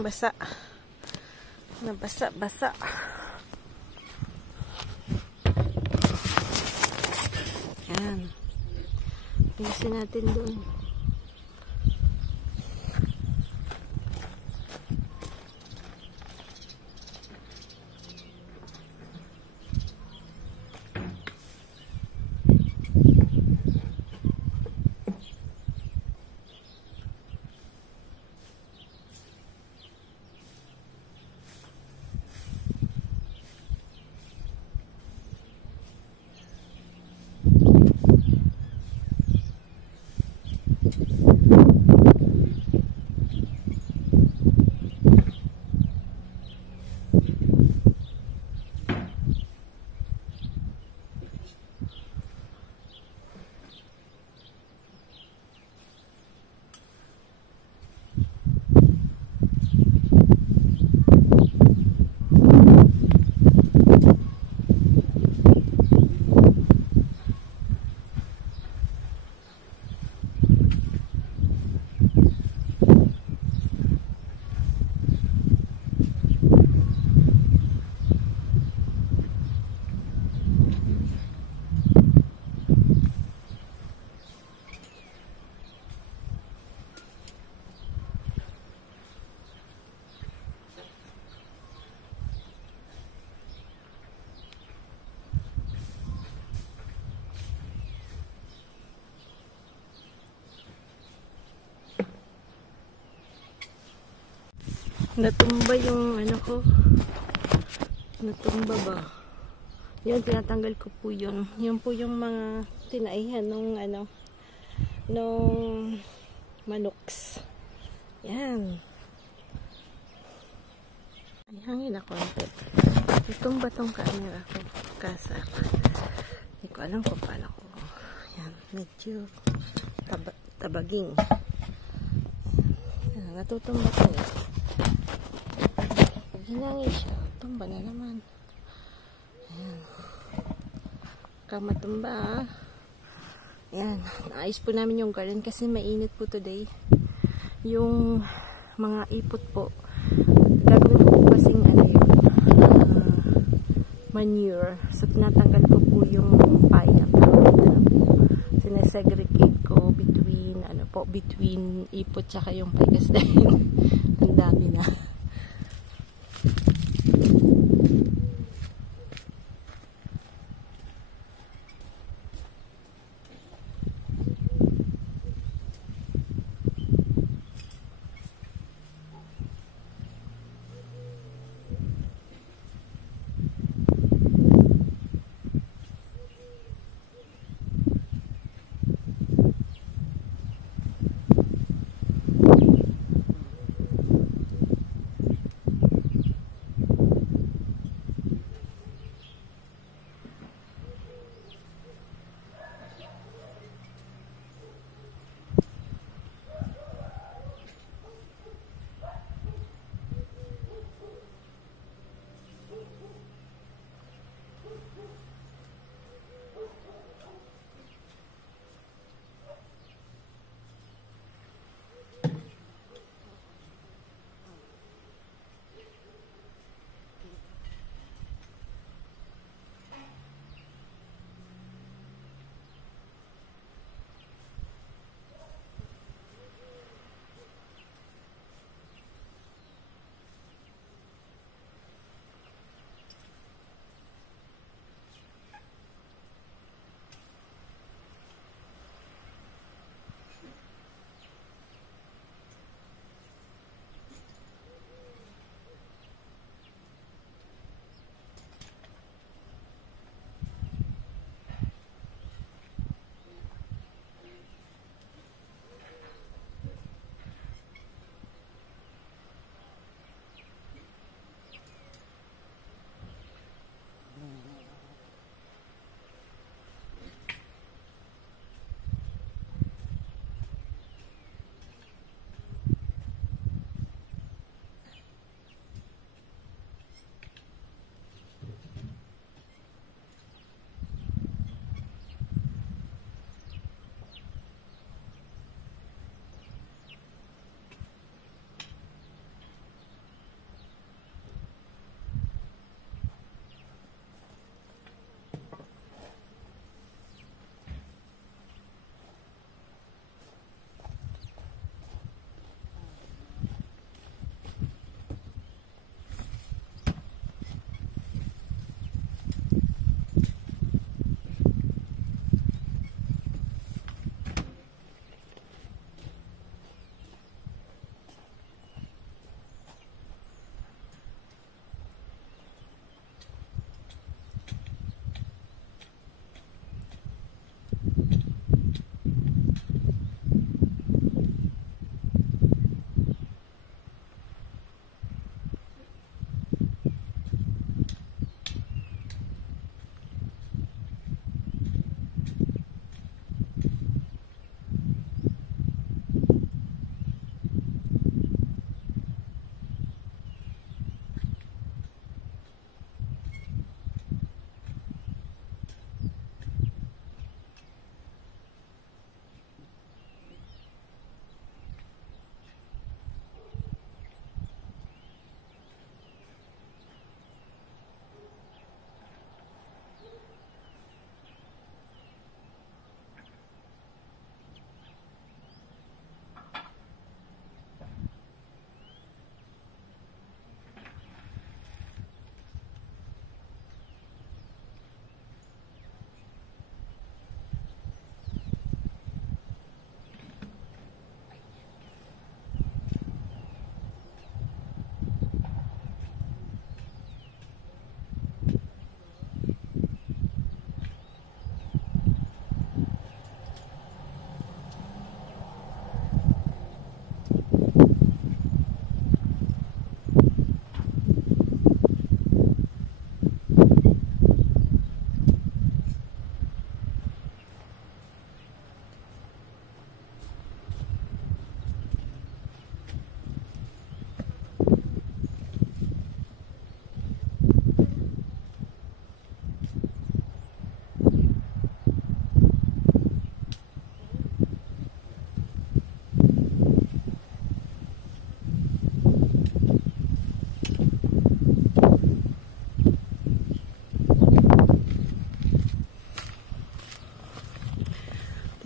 basa. Nabasa-basa. Yan. Tingnan natin doon. Natumba yung ano ko. Natumba ba? Yun, tinatanggal ko po yun. Yun po yung mga tinaihan nung ano, nung manuks. Yan. Ay, hangin ako. Itong batong camera ko. Kasa. Hindi ko alam kung paano ko. Yan. Medyo tabaging. Yan. Natutumba ko eh. Hinangin siya. Tumba na naman. Ayan. Kamatumba ah. Ayan. Naayos po namin yung garden kasi mainit po today. Yung mga ipot po. Gagawin ko po kasing ano yun. Manure. So tinatanggal ko po yung payang. Sinesegregate ko between ano po, between ipot tsaka yung payas dahil ang dami na.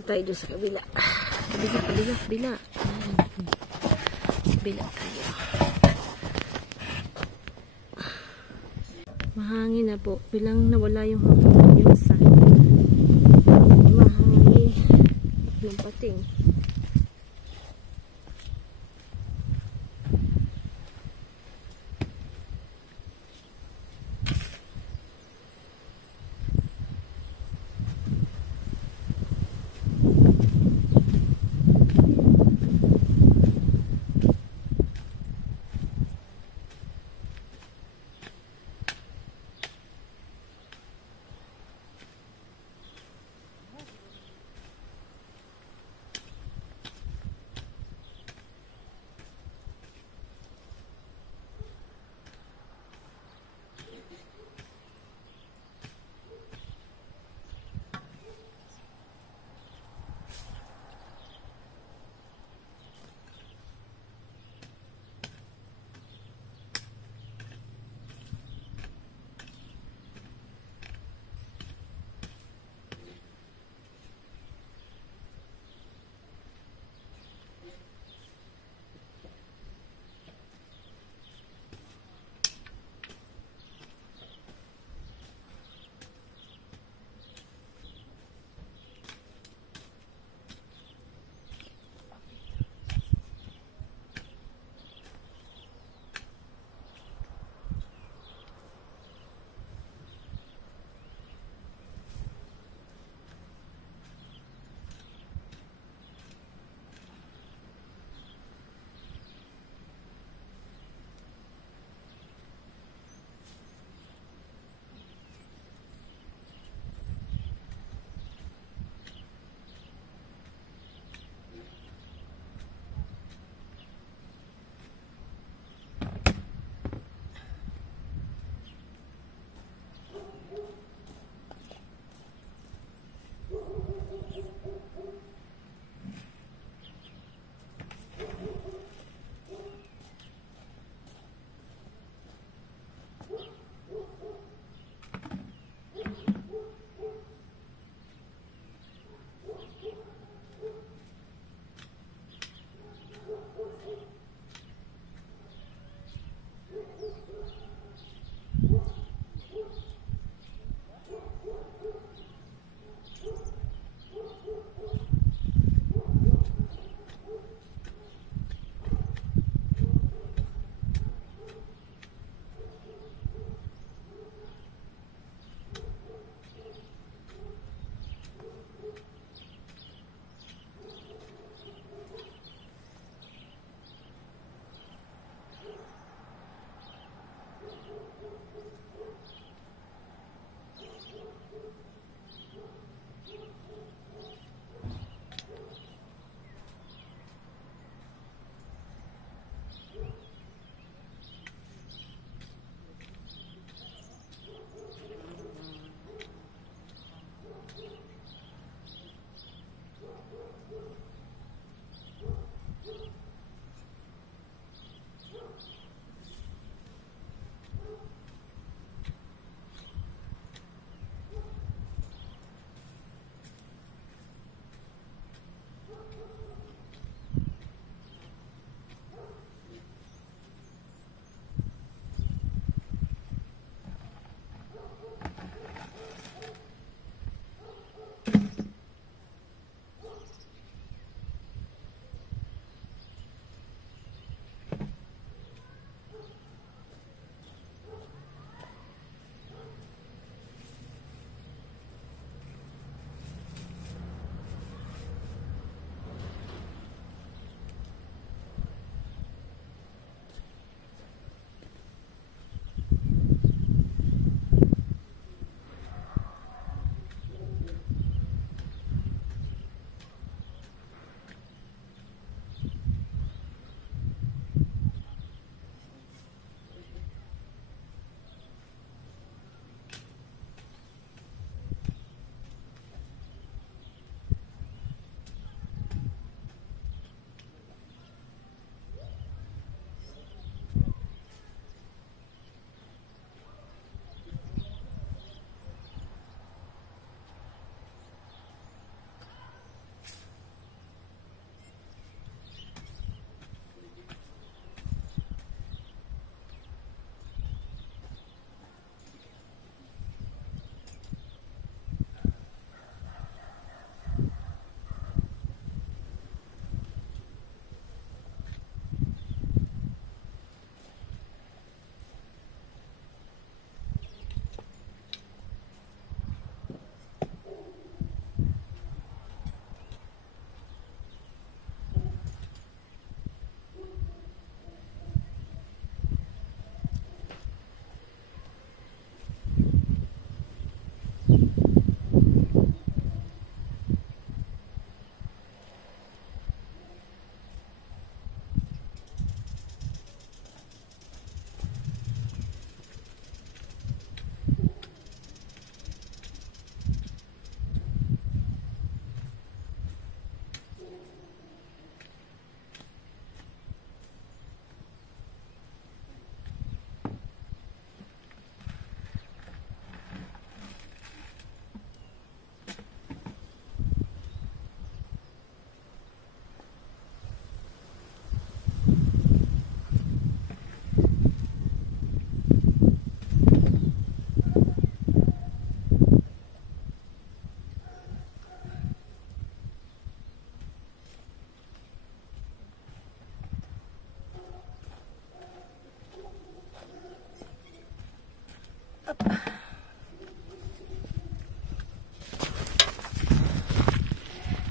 tayo doon sa kabila. Kabila. Kabila tayo. Mahangin na po. Bilang nawala yung sun. Mahangin. Yung pating.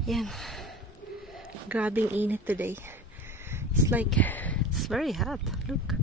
Yan. Grabing init today. It's like, it's very hot. Look.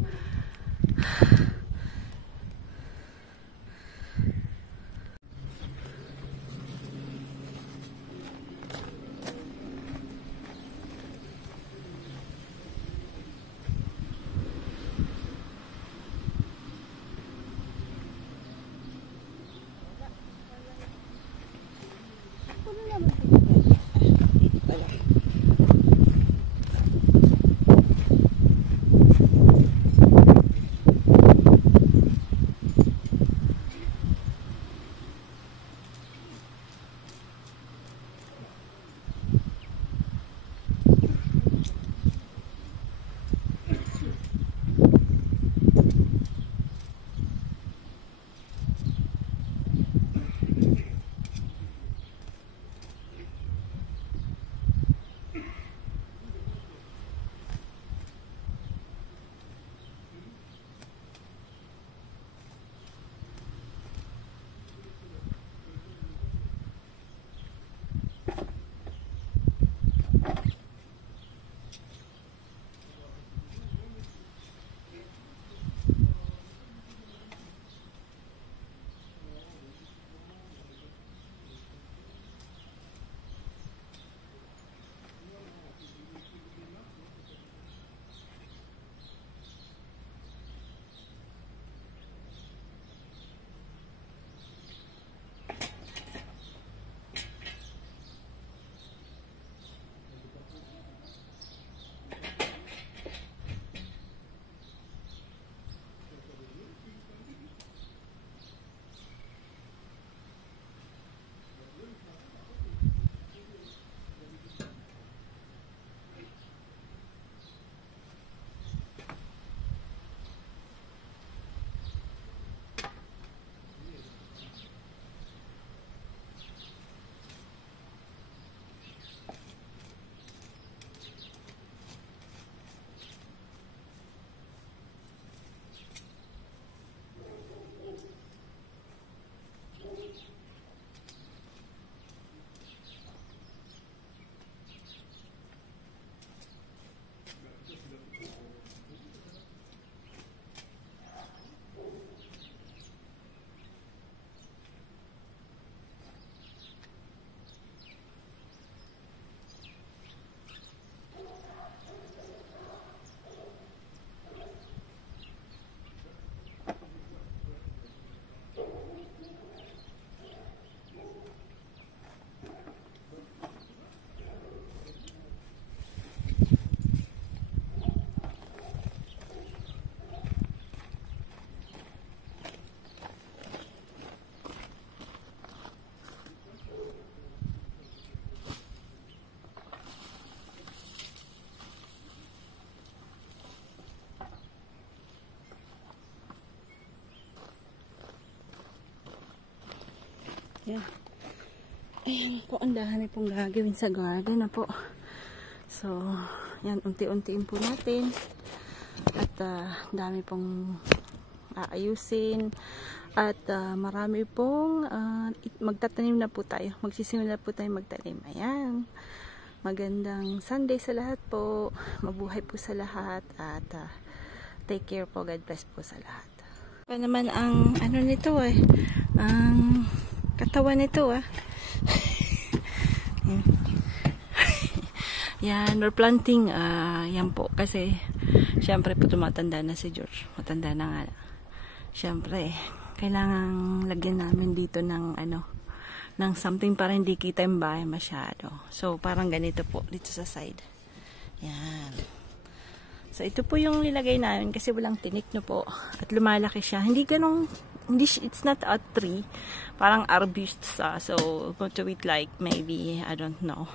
Yan. Ayan po, ang dami pong gagawin sa garden na po. So, yan, unti-untiin po natin. At dami pong aayusin. At marami pong magtatanim na po tayo. Magsisimula po tayo magtanim. Ayan. Magandang Sunday sa lahat po. Mabuhay po sa lahat. At take care po. God bless po sa lahat. Pa naman ang ano nito ang katawan nito yan, we're planting yan po kasi syempre po tumatanda na si George, matanda na nga, syempre kailangan lagyan namin dito ng ng something para hindi kita yung bahay masyado. So parang ganito po dito sa side, yan. So ito po yung nilagay namin kasi walang tinik na po at lumalaki siya, hindi ganong it's not a tree, parang arbusto sa. So going to wait like maybe, I don't know,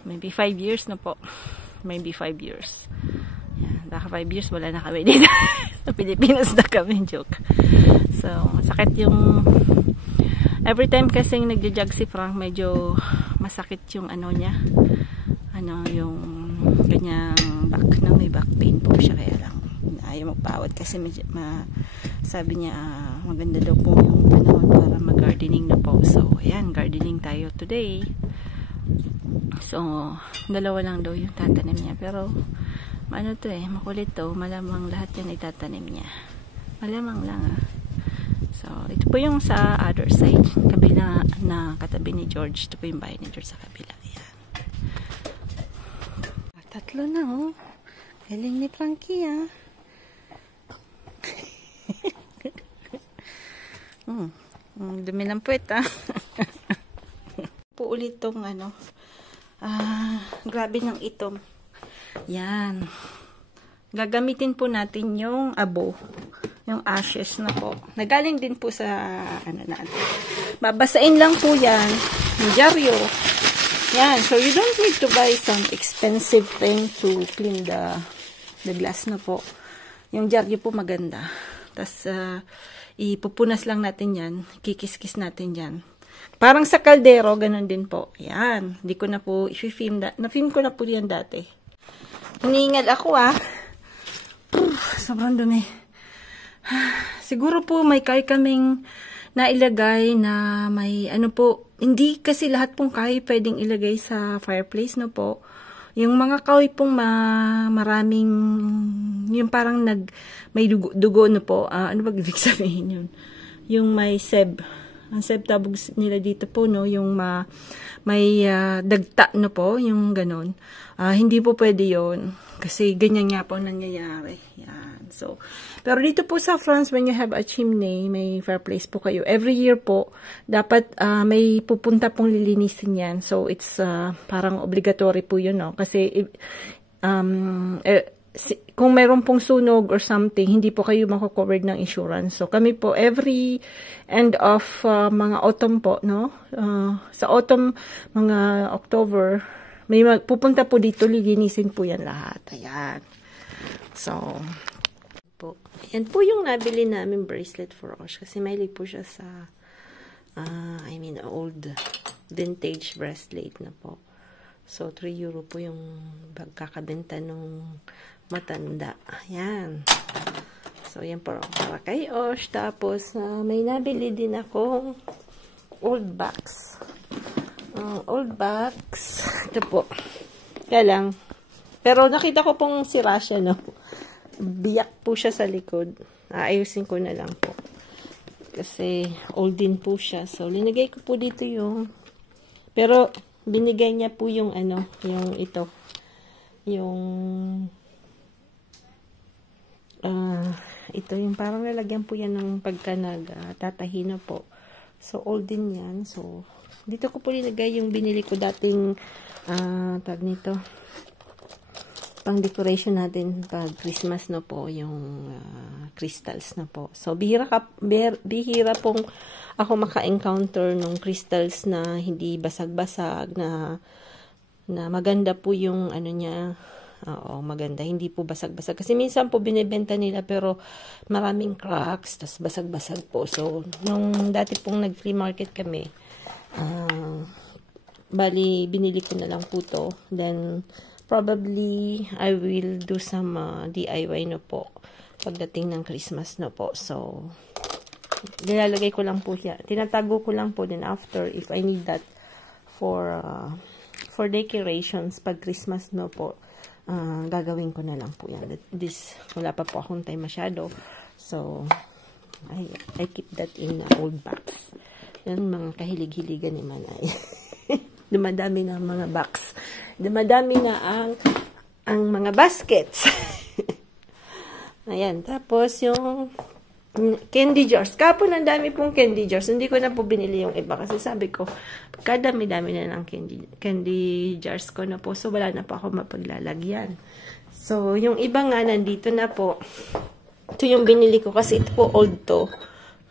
maybe 5 years na po, maybe 5 years. Yan, baka 5 years wala na kami dito sa Pilipinas na kami, joke. So masakit yung every time kasi nagja-jog si Frank, medyo masakit yung niya, yung kanyang back, may back pain po siya, kaya lang ayaw magpawad kasi sabi niya maganda daw po yung panahon para mag-gardening na po. So ayan, gardening tayo today. So, dalawa lang daw yung tatanim niya. Pero, ano to makulit to. Malamang lahat yan itatanim niya. Malamang lang So, ito po yung sa other side. Kabila na katabi ni George. Ito po yung bahay ni George sa kabila. Ayan. Tatlo na Galing ni Frankie dumi ng puwet po ulit tong grabe ng itom. Yan. Gagamitin po natin yung abo. Yung ashes na po. Nagaling din po sa natin. Babasain lang po yan. Yung dyaryo. Yan. So, you don't need to buy some expensive thing to clean the glass na po. Yung dyaryo po maganda. Tapos, ipupunas lang natin yan. Kikis-kis natin yan. Parang sa kaldero, ganun din po. Yan. Hindi ko na po i-film. Na-film ko na po yan dati. Hinihingal ako sobrang dumi. Siguro po may kaya kaming nailagay na may hindi kasi lahat pong kahoy pwedeng ilagay sa fireplace po. Yung mga kahoy pong maraming, yung parang may dugo po. Ano ba ibig sabihin yun? Yung may seb. Ang seb tabog nila dito po, yung may dagta po, yung ganon. Hindi po pwede yun. Kasi ganyan nga po nangyayari. Yan. So, pero dito po sa France, when you have a chimney, may fireplace po kayo. Every year po, dapat may pupunta pong lilinisin yan. So, it's parang obligatory po yun, Kasi, kung mayroon pong sunog or something, hindi po kayo mako-covered ng insurance. So, kami po, every end of mga autumn po, sa autumn, mga October, may pupunta po dito, lilinisin po yan lahat. Ayan. So, yan po yung nabili namin bracelet for Osh. Kasi mahilig po siya sa, old vintage bracelet na po. So, 3 euro po yung pagkakabenta nung matanda. Ayan. So, yan po para kay Osh. Tapos, may nabili din akong old box. Old box. Ito po. Kaya lang. Pero nakita ko pong sira siya, Biyak po siya sa likod. Ayusin ko na lang po. Kasi old din po siya. So, linagay ko po dito yung pero binigay niya po yung yung ito. Yung ito yung parang lalagyan po yan ng pagka tatahi na po. So, old din yan. So, dito ko po linagay yung binili ko dating tag nito. Pang decoration natin pag Christmas po, yung crystals na po. So, bihira pong ako maka-encounter ng crystals na hindi basag-basag, na maganda po yung niya. Oo, maganda. Hindi po basag-basag. Kasi minsan po binibenta nila pero maraming cracks, tas basag-basag po. So, nung dati pong nag-free market kami, bali, binili ko na lang po to. Then, probably, I will do some DIY po pagdating ng Christmas po. So, nilalagay ko lang po siya. Tinatago ko lang po din after if I need that for decorations pag Christmas po. Gagawin ko na lang po yan. Wala pa po akong time masyado. So, I keep that in old box. Yan, mga kahilig-hiligan ni Manay. Dumadami na ang mga box. Dumadami na ang mga baskets. Ayan. Tapos, yung candy jars. Kapon ang dami pong candy jars. Hindi ko na po binili yung iba. Kasi sabi ko, kadami-dami na ng candy jars ko na po. So, wala na po ako mapaglalagyan. So, yung iba nga nandito na po. Ito yung binili ko. Kasi ito po old to.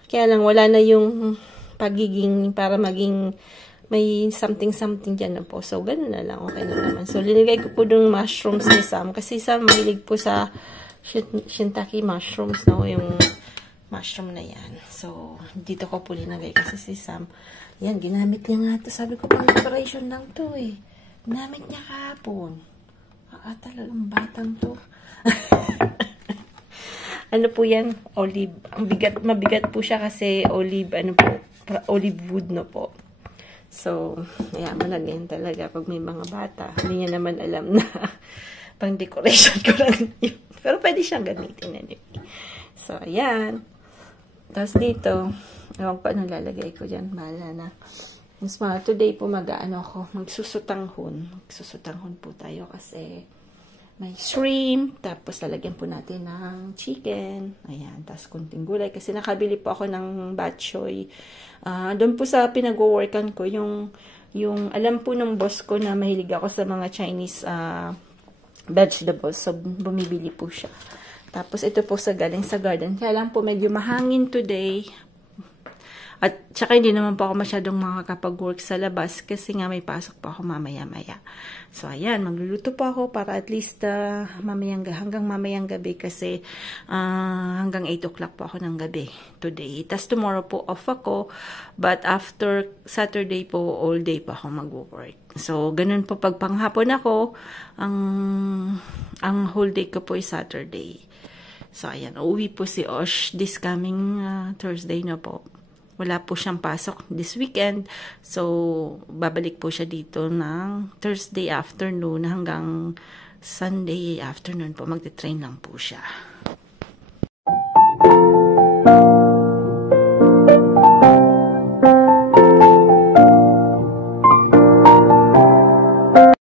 Kaya lang, wala na yung pagiging, para maging may something dyan na po. So, ganun na lang. Okay na naman. So, linigay ko po yung mushrooms ni Sam. Kasi Sam, mahilig po sa shiitake mushrooms, yung mushroom na yan. So, dito ko po linagay. Kasi si Sam, yan, ginamit niya nga ito. Sabi ko, pang decoration lang to Ginamit niya kahapon. Talagang batang to. Ano po yan? Olive. Mabigat po siya kasi olive, olive wood po. So, mayaman na yan talaga pag may mga bata. Hindi niya naman alam na pang decoration ko lang yun. Pero pwede siyang gamitin anyway. So, ayan. Tapos dito, ewan ko anong lalagay ko dyan. Bahala na. Mas today po magsusutanghon. Magsusutanghon po tayo kasi may shrimp, tapos lalagyan po natin ng chicken. Ayan, tapos kunting gulay. Kasi nakabili po ako ng bok choy. Doon po sa pinag-workan ko, yung alam po ng boss ko na mahilig ako sa mga Chinese vegetables. So, bumibili po siya. Tapos, ito po galing sa garden. Kaya lang po medyo mahangin today. At saka hindi naman po ako masyadong makakapag-work sa labas kasi nga may pasok po ako mamaya-maya. So, ayan, magluluto po ako para at least hanggang mamayang gabi kasi hanggang 8 o'clock po ako ng gabi today. Tapos tomorrow po off ako, but after Saturday po, all day po ako mag-work. So, ganun po pag panghapon ako, ang whole day ko po is Saturday. So, ayan, uuwi po si Osh this coming Thursday na po. Wala po siyang pasok this weekend. So, babalik po siya dito ng Thursday afternoon hanggang Sunday afternoon po. Magte-train lang po siya.